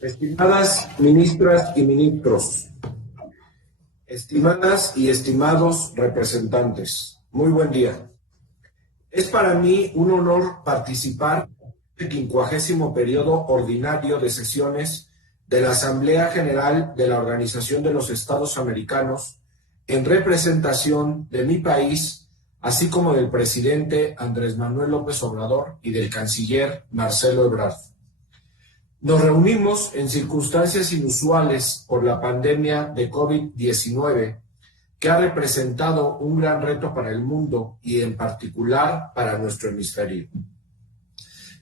Estimadas ministras y ministros, estimadas y estimados representantes, muy buen día. Es para mí un honor participar en el 50º periodo ordinario de sesiones de la Asamblea General de la Organización de los Estados Americanos en representación de mi país, así como del presidente Andrés Manuel López Obrador y del canciller Marcelo Ebrard. Nos reunimos en circunstancias inusuales por la pandemia de COVID-19, que ha representado un gran reto para el mundo y en particular para nuestro hemisferio.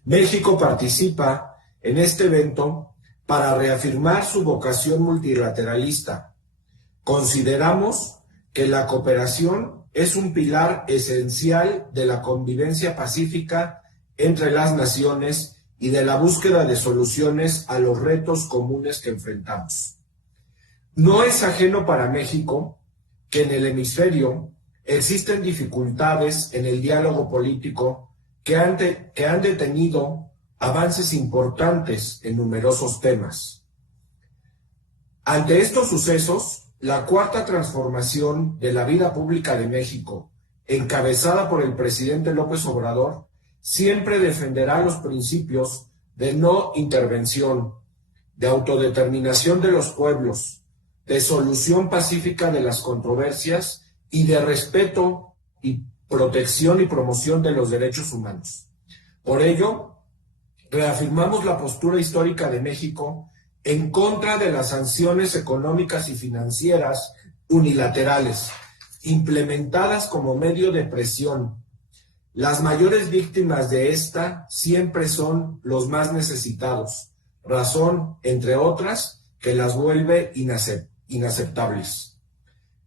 México participa en este evento para reafirmar su vocación multilateralista. Consideramos que la cooperación es un pilar esencial de la convivencia pacífica entre las naciones y de la búsqueda de soluciones a los retos comunes que enfrentamos. No es ajeno para México que en el hemisferio existen dificultades en el diálogo político que han detenido avances importantes en numerosos temas. Ante estos sucesos, la cuarta transformación de la vida pública de México, encabezada por el presidente López Obrador, siempre defenderá los principios de no intervención, de autodeterminación de los pueblos, de solución pacífica de las controversias y de respeto y protección y promoción de los derechos humanos. Por ello, reafirmamos la postura histórica de México en contra de las sanciones económicas y financieras unilaterales, implementadas como medio de presión. Las mayores víctimas de esta siempre son los más necesitados, razón, entre otras, que las vuelve inaceptables.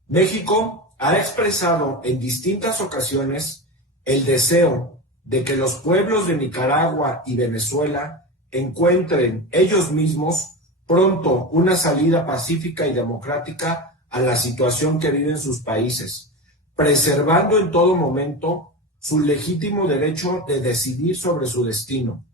México ha expresado en distintas ocasiones el deseo de que los pueblos de Nicaragua y Venezuela encuentren ellos mismos pronto una salida pacífica y democrática a la situación que viven sus países, preservando en todo momento su legítimo derecho de decidir sobre su destino.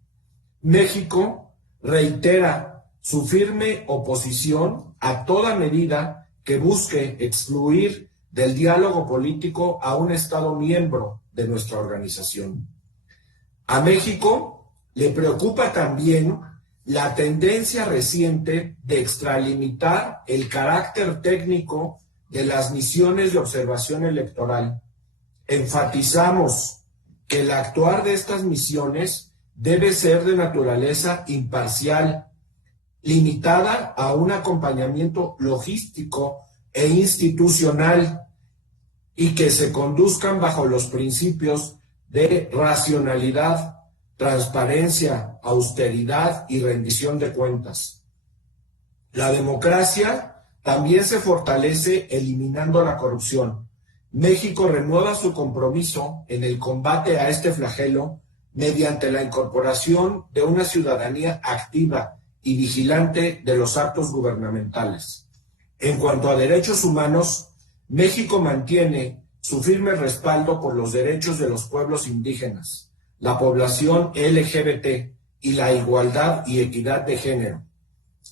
México reitera su firme oposición a toda medida que busque excluir del diálogo político a un Estado miembro de nuestra organización. A México le preocupa también la tendencia reciente de extralimitar el carácter técnico de las misiones de observación electoral. Enfatizamos que el actuar de estas misiones debe ser de naturaleza imparcial, limitada a un acompañamiento logístico e institucional y que se conduzcan bajo los principios de racionalidad, transparencia, austeridad y rendición de cuentas. La democracia también se fortalece eliminando la corrupción. México renueva su compromiso en el combate a este flagelo mediante la incorporación de una ciudadanía activa y vigilante de los actos gubernamentales. En cuanto a derechos humanos, México mantiene su firme respaldo por los derechos de los pueblos indígenas, la población LGBT y la igualdad y equidad de género.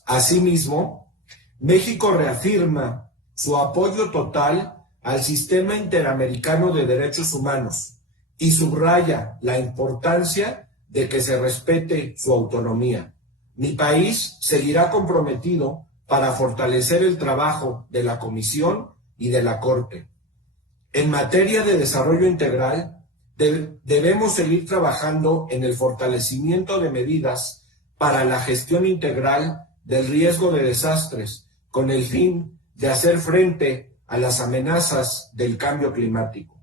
Asimismo, México reafirma su apoyo total al Sistema Interamericano de Derechos Humanos y subraya la importancia de que se respete su autonomía. Mi país seguirá comprometido para fortalecer el trabajo de la Comisión y de la Corte. En materia de desarrollo integral, debemos seguir trabajando en el fortalecimiento de medidas para la gestión integral del riesgo de desastres, con el fin de hacer frente a las amenazas del cambio climático.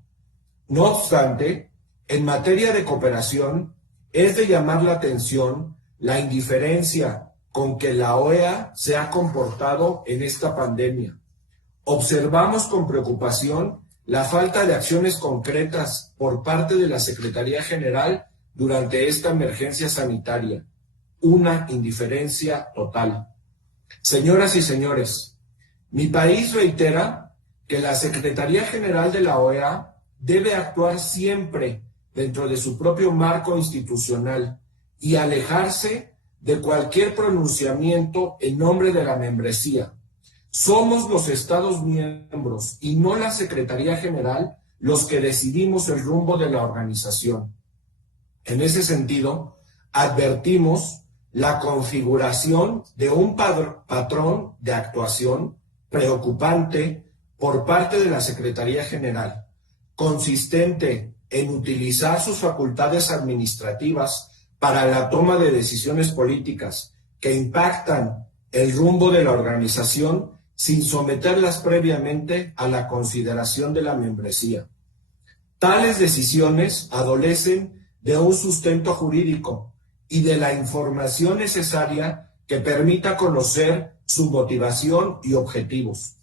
No obstante, en materia de cooperación, es de llamar la atención la indiferencia con que la OEA se ha comportado en esta pandemia. Observamos con preocupación la falta de acciones concretas por parte de la Secretaría General durante esta emergencia sanitaria. Una indiferencia total. Señoras y señores, mi país reitera que la Secretaría General de la OEA debe actuar siempre dentro de su propio marco institucional y alejarse de cualquier pronunciamiento en nombre de la membresía. Somos los Estados miembros y no la Secretaría General los que decidimos el rumbo de la organización. En ese sentido, advertimos la configuración de un patrón de actuación preocupante por parte de la Secretaría General, consistente en utilizar sus facultades administrativas para la toma de decisiones políticas que impactan el rumbo de la organización sin someterlas previamente a la consideración de la membresía. Tales decisiones adolecen de un sustento jurídico y de la información necesaria que permita conocer su motivación y objetivos.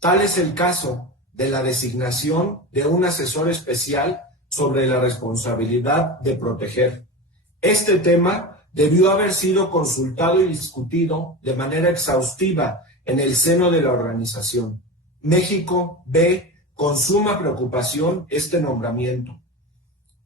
Tal es el caso de la designación de un asesor especial sobre la responsabilidad de proteger. Este tema debió haber sido consultado y discutido de manera exhaustiva en el seno de la organización. México ve con suma preocupación este nombramiento.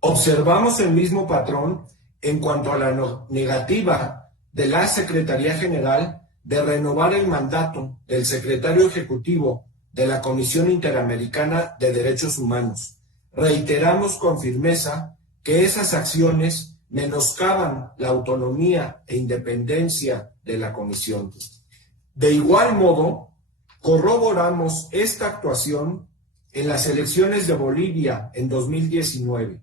Observamos el mismo patrón en cuanto a la negativa de la Secretaría General de renovar el mandato del secretario ejecutivo de la Comisión Interamericana de Derechos Humanos. Reiteramos con firmeza que esas acciones menoscaban la autonomía e independencia de la Comisión. De igual modo, corroboramos esta actuación en las elecciones de Bolivia en 2019,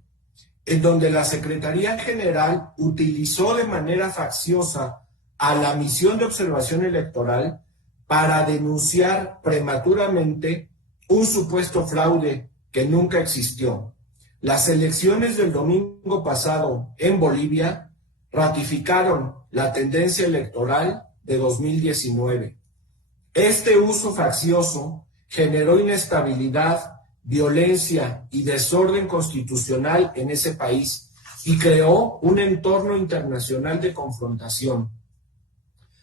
en donde la Secretaría General utilizó de manera facciosa a la misión de observación electoral para denunciar prematuramente un supuesto fraude que nunca existió. Las elecciones del domingo pasado en Bolivia ratificaron la tendencia electoral de 2019. Este uso faccioso generó inestabilidad, violencia y desorden constitucional en ese país y creó un entorno internacional de confrontación.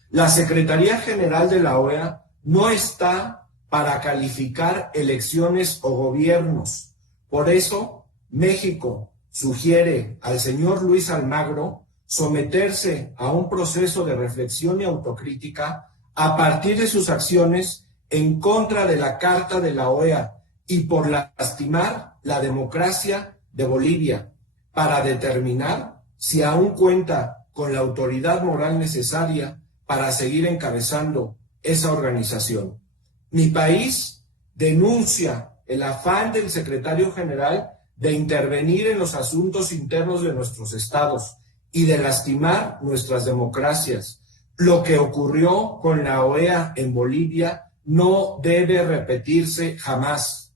La Secretaría General de la OEA no está para calificar elecciones o gobiernos. Por eso, México sugiere al señor Luis Almagro someterse a un proceso de reflexión y autocrítica a partir de sus acciones en contra de la Carta de la OEA y por lastimar la democracia de Bolivia, para determinar si aún cuenta con la autoridad moral necesaria para seguir encabezando esa organización. Mi país denuncia el afán del secretario general de intervenir en los asuntos internos de nuestros estados y de lastimar nuestras democracias. Lo que ocurrió con la OEA en Bolivia no debe repetirse jamás.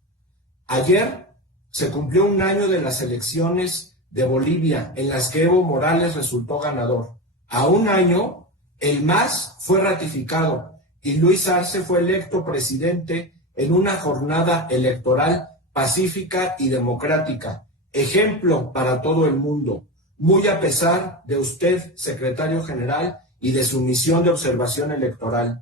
Ayer se cumplió un año de las elecciones de Bolivia en las que Evo Morales resultó ganador. A un año, el MAS fue ratificado y Luis Arce fue electo presidente en una jornada electoral pacífica y democrática, ejemplo para todo el mundo, muy a pesar de usted, secretario general, y de su misión de observación electoral.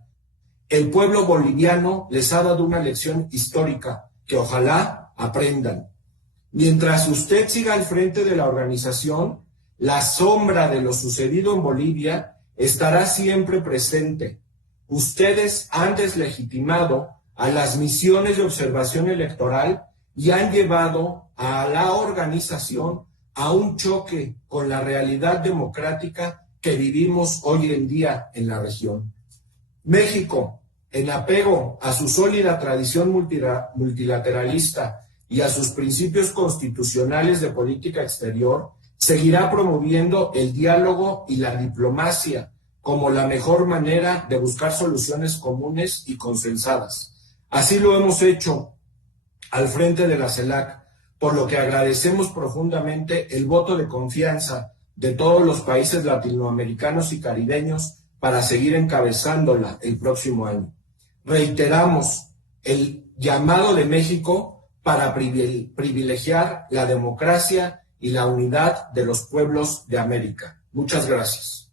El pueblo boliviano les ha dado una lección histórica que ojalá aprendan. Mientras usted siga al frente de la organización, la sombra de lo sucedido en Bolivia estará siempre presente. Ustedes han deslegitimado a las misiones de observación electoral y han llevado a la organización a un choque con la realidad democrática que vivimos hoy en día en la región. México, en apego a su sólida tradición multilateralista y a sus principios constitucionales de política exterior, seguirá promoviendo el diálogo y la diplomacia como la mejor manera de buscar soluciones comunes y consensadas. Así lo hemos hecho al frente de la CELAC, por lo que agradecemos profundamente el voto de confianza de todos los países latinoamericanos y caribeños para seguir encabezándola el próximo año. Reiteramos el llamado de México para privilegiar la democracia y la unidad de los pueblos de América. Muchas gracias.